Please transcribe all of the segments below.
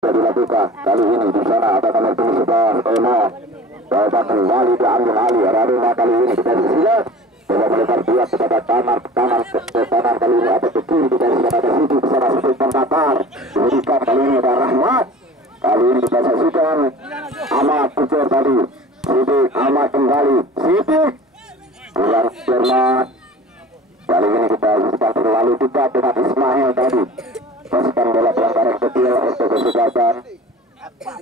dilakukan. Kali ini di sana ada kamar sebuah Eno. Coba kembali diambil alih. Aruna kali ini kita siap. Coba melebar dia kepada kanan kali ini ada ke kiri kita sudah ada Siti di sana Siti terbakar. Diberikan kali ini ada Rahmat. Kali ini kita saksikan Ahmad Pucur tadi. Siti Ahmad kembali. Siti kurang cermat. Kali ini kita saksikan terlalu dekat dengan Ismail tadi. Pasukan bola pelanggaran kecil untuk kesukatan.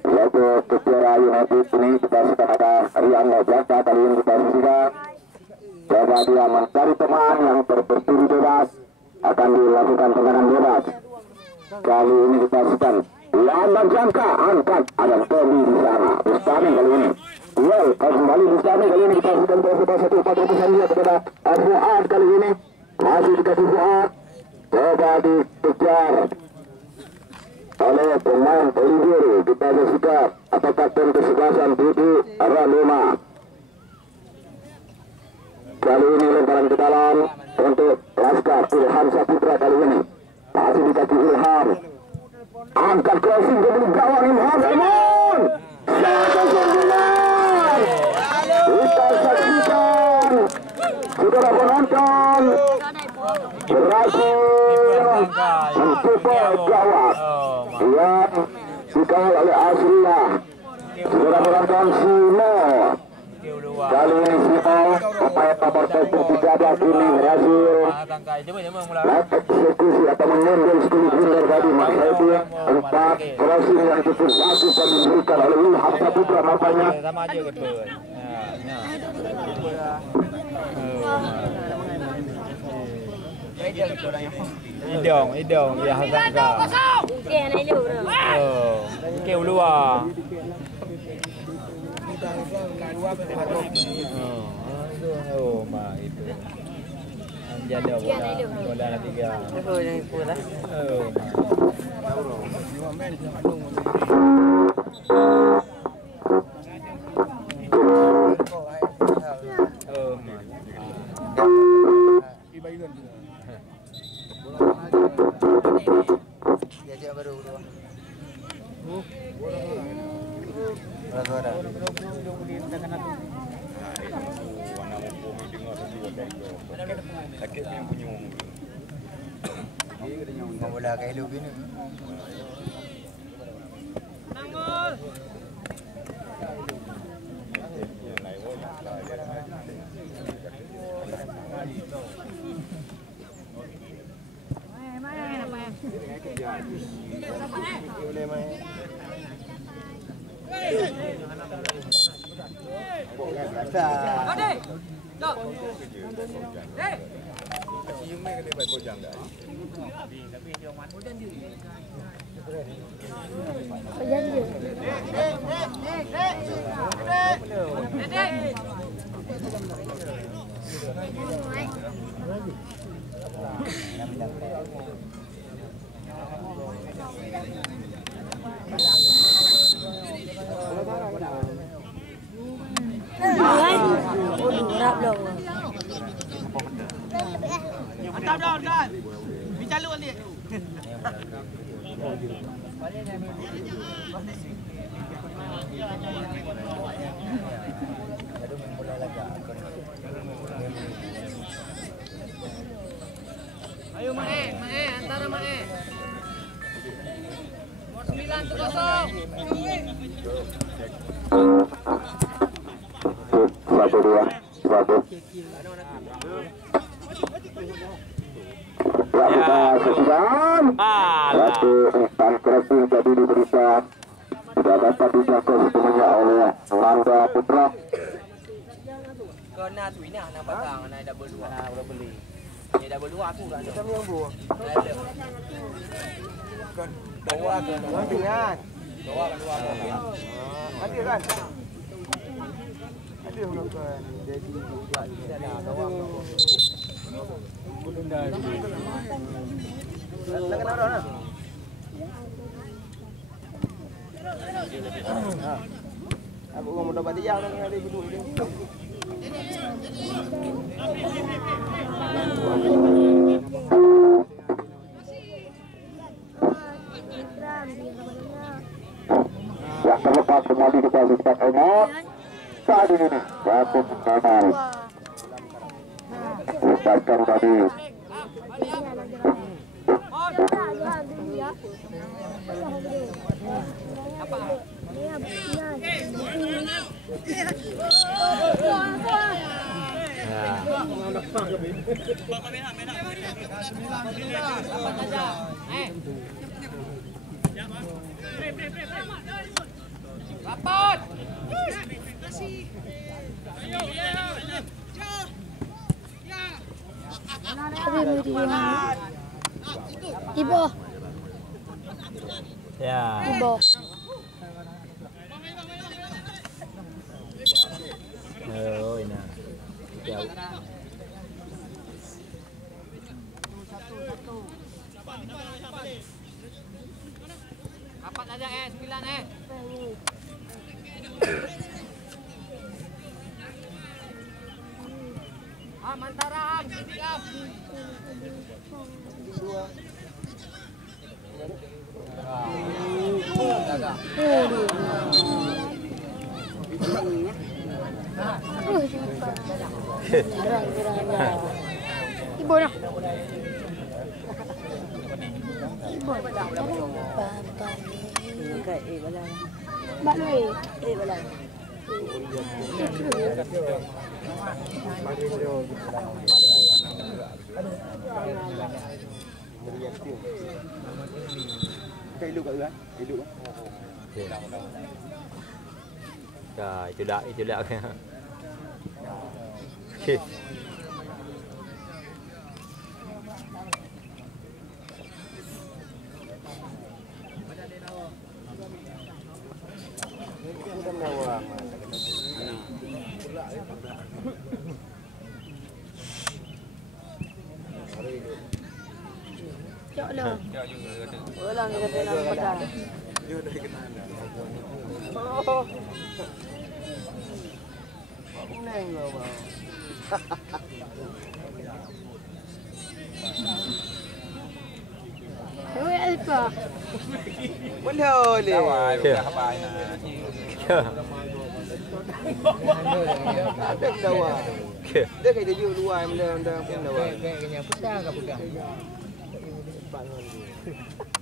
Yaitu Kepiara United ini kita saksikan ada Rian Lojaka. Kali ini kita saksikan. Coba dia mencari teman yang berdiri bebas, akan dilakukan tendangan bebas. Kali ini kita saksikan Lambang jangka angkat ada Tommy di sana. Bustami kali ini. Well, kembali Bustami kali ini kita saksikan bola satu pesan dia kepada Fuad kali ini. Masih dikasih Fuad. Coba dikejar oleh pemain Olivier. Kita saksikan atau kapten kesebelasan Budi Ranuma. Kali ini lemparan ke dalam untuk Laskar Ilham Saputra kali ini. Masih dikasih Ilham. Angkat crossing ke gawang Ilham. Namun 1-9. Kita saksikan. Saudara penonton. Berhasil mencoba gawang yang dikawal oleh Asrina. Saudara penonton Simo. Kali ini Simo pemain nomor 13 ini berhasil eksekusi atau mengambil sekali benar tadi masa itu 4 crossing yang cukup bagus dan diberikan oleh Ilham Saputra nampaknya. Idong ya Hasangka. Kêu luar. Oh, mah itu. Anjada bola tiga. Oh. Bola kayak lu gini. Nangol. Mantap dah kan. Bicara lu ni. Ayo Mae, antara Mae. Nomor 9 tu kosong. 1-2. Kita sekian satu umpan crossing tadi diberikan tidak dapat dijangkau sepenuhnya oleh Rangga Putra. Kena tu ini nak pasang nak double 2. Berapa beli? Ni double 2 aku kan. Macam yang buah. Kan dua kan. Dengan. Dua kan. Ada kan? Ada kan. Jadi ada dua. Lakan orang lah. Aku mau dapat dia yang ada di dulu ni. kembali kita lihat Emot. Saat ini Bakun Kamal lepaskan tadi. Rapat. Ibu. Ya. Ibu. Oh, ini. Jauh. Rapat aja 9 Mantara siap. Ibu nah. Hidup kan? Hidup. Ya, itu dah. Cok lo. Ulang kita tenang pedang. Neng lo bang. Oi apa? Boleh. Ada dawa. Dia kayak dia luar benda pun dawa. Kayaknya putih ke pegang.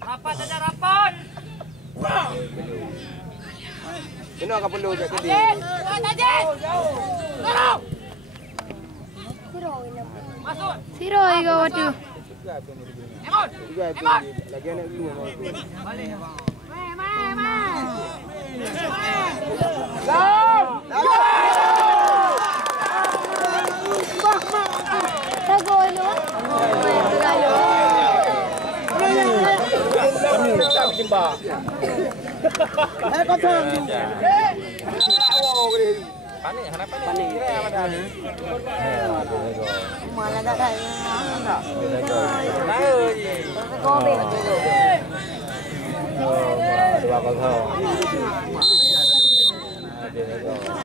Rapat aja rapat. Kena apa perlu jak tadi? Buat aja. Tolong. Masuk. Siro iga waduh. Emon. Juga itu lagi anak dulu mau tu. Balik abang. Tagoy lo. Malah dah dah. Kobe. Dua con thơ.